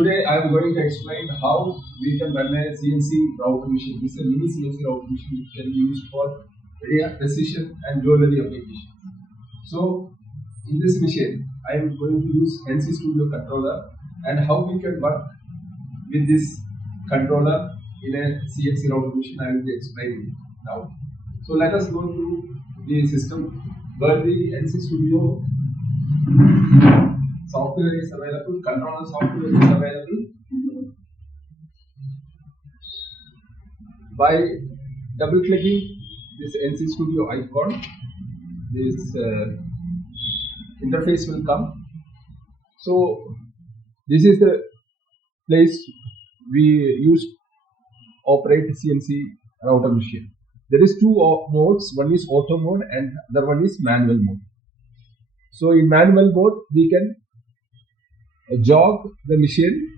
Today I am going to explain how we can run a CNC router machine. This is a mini CNC router machine which can be used for precision and jewelry applications. So in this machine I am going to use NC Studio controller and how we can work with this controller in a CNC router machine I will be explaining now. So let us go to the system where the NC Studio software is available, controller software is available. By double clicking this NC Studio icon, this interface will come. So this is the place we use operate CNC router machine. There is two modes, one is auto mode and other one is manual mode. So in manual mode we can jog the machine.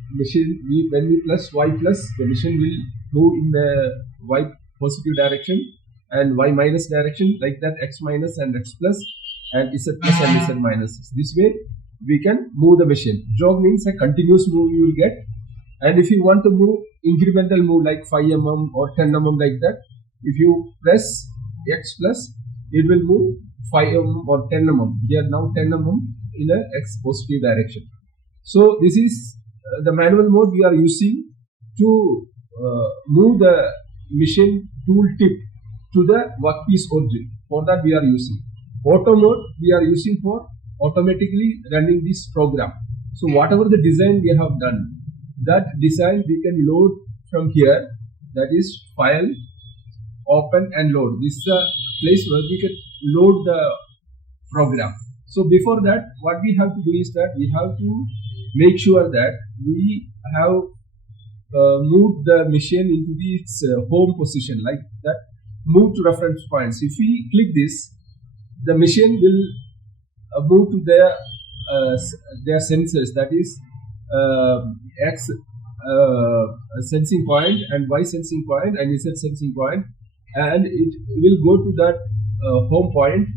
When we plus Y plus, the machine will move in the Y positive direction and Y minus direction, like that, X minus and X plus and Z plus and Z minus. This way we can move the machine. Jog means a continuous move you will get, and if you want to move incremental move like 5 mm or 10 mm like that, if you press X plus, it will move 5 mm or 10 mm. Here now 10 mm in a X positive direction. So this is the manual mode we are using to move the machine tool tip to the workpiece origin. For that we are using. Auto mode we are using for automatically running this program. So whatever the design we have done, that design we can load from here, that is file, open and load. This is a place where we can load the program. So before that, what we have to do is that we have to make sure that we have moved the machine into its home position, like that, move to reference points. If we click this, the machine will move to their sensors, that is X sensing point and Y sensing point and Z sensing point, and it will go to that home point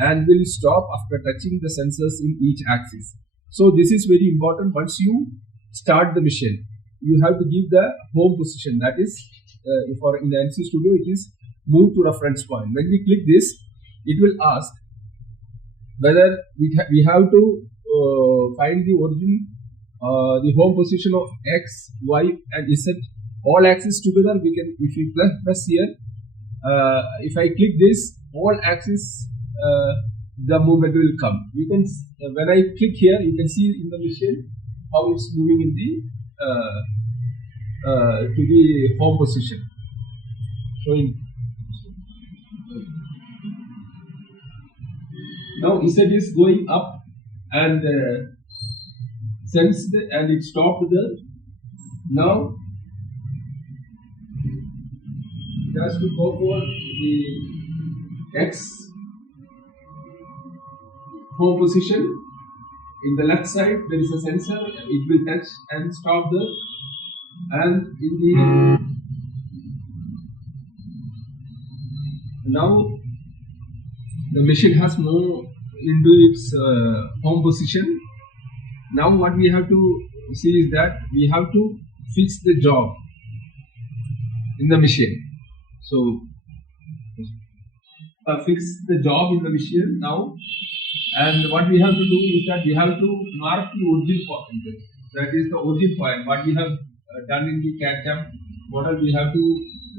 and will stop after touching the sensors in each axis. So this is very important. Once you start the machine, you have to give the home position, that is for in NC Studio it is move to reference point. When we click this, it will ask whether we have to find the origin, the home position of X, Y and Z, all axes together. We can, if we press here, if I click this, all axes the movement will come. You can, when I click here, you can see in the machine how it's moving in the to the home position. Showing now Z is going up and sensed and it stopped there. Now it has to go for the X home position. In the left side there is a sensor, it will touch and stop there, and in the now the machine has moved into its home position. Now what we have to see is that we have to fix the job in the machine. So fix the job in the machine now. And what we have to do is that we have to mark the origin point. That is the origin point. What we have done in the CAD/CAM model, we have to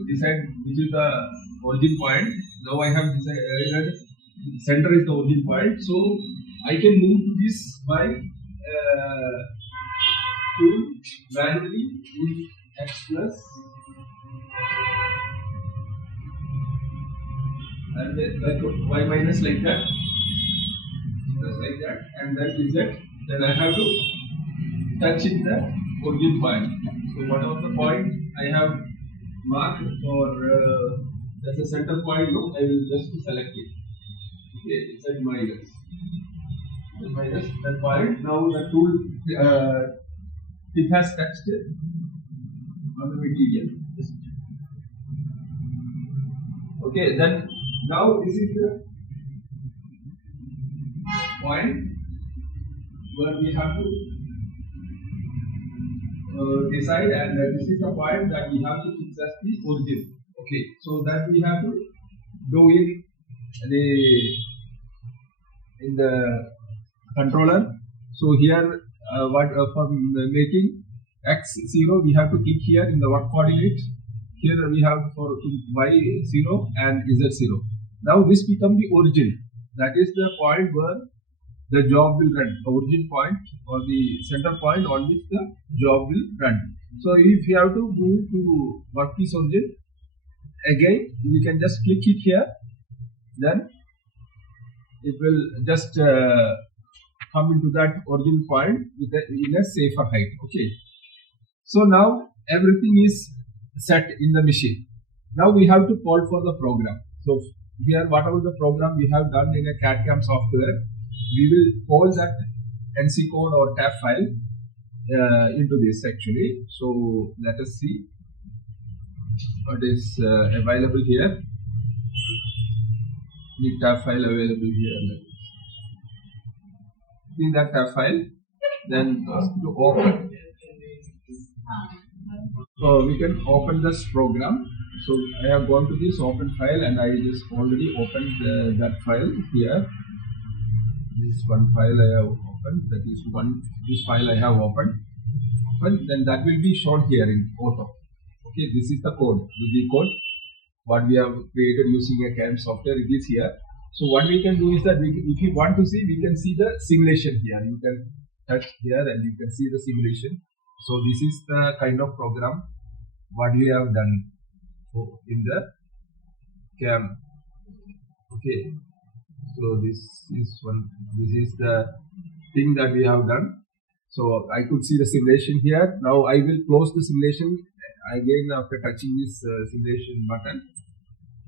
decide which is the origin point. Now I have decided center is the origin point. So I can move to this by tool manually with X plus and then Y minus like that. Like that, and then Z, then I have to touch in the origin point. So whatever the point I have marked for that's a center point, no, I will just select it. Okay, Z minus that point. Now the tool it has touched it on the material. Okay, then now this is the point where we have to decide, and this is the point that we have to fix as the origin. Okay, so that we have to do in the controller. So here for making x0 we have to click here in the work coordinate. Here we have for y0 and z0. Now this becomes the origin. That is the point where the job will run. The origin point or the center point on which the job will run. So if you have to move to workpiece origin, again we can just click it here. Then it will just come into that origin point in a safer height. Okay. So now everything is set in the machine. Now we have to call for the program. So here whatever the program we have done in a CAD/CAM software, we will call that NC code or tab file into this actually. So let us see what is available here. The tab file available here. In that tab file, then ask to open. So we can open this program. So I have gone to this open file and I just already opened that file here. This one file I have opened. That is this file I have opened. Then that will be shown here in auto. Okay, this is the code, the code. What we have created using a CAM software, it is here. So what we can do is that if you want to see, we can see the simulation here. You can touch here and you can see the simulation. So this is the kind of program what we have done in the CAM. Okay. So this is the thing that we have done. So I could see the simulation here. Now I will close the simulation again after touching this simulation button.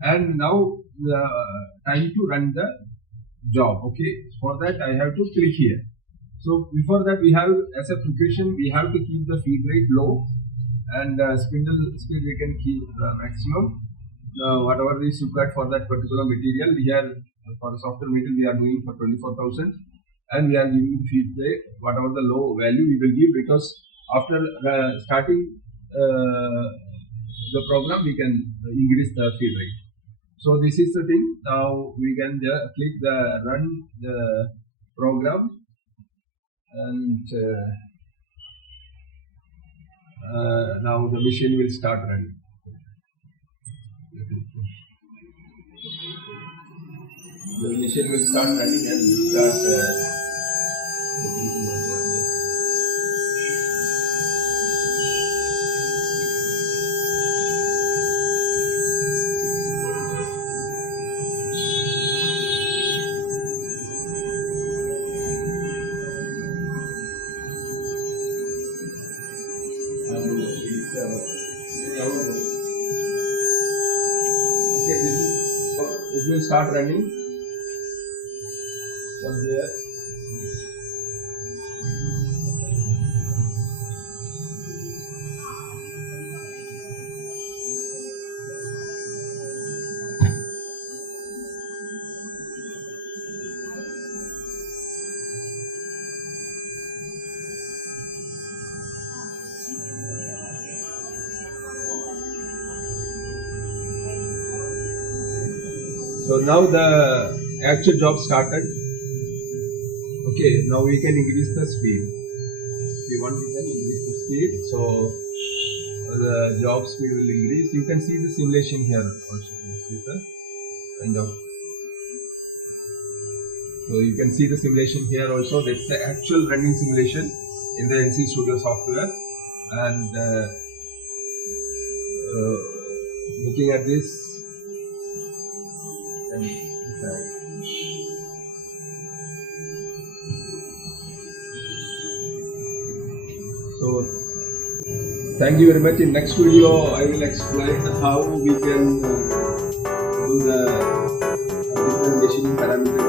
And now the time to run the job. Okay, for that I have to click here. So before that we have, as a precaution, we have to keep the feed rate low and spindle speed we can keep maximum. Whatever is required for that particular material, here for the software material we are doing for 24,000, and we are giving feed rate whatever the low value we will give, because after starting the program we can increase the feed rate. So this is the thing. Now we can click the run the program, and now the machine will start running. The machine will start running and will start it will start running from there. So now the actual job started. Okay, now we can increase the speed. If you want, we can increase the speed. So the job speed will increase. You can see the simulation here also. See the kind of. So you can see the simulation here also. That's the actual running simulation in the CNC Studio software. And looking at this. So thank you very much. In next video I will explain how we can do the different machining parameters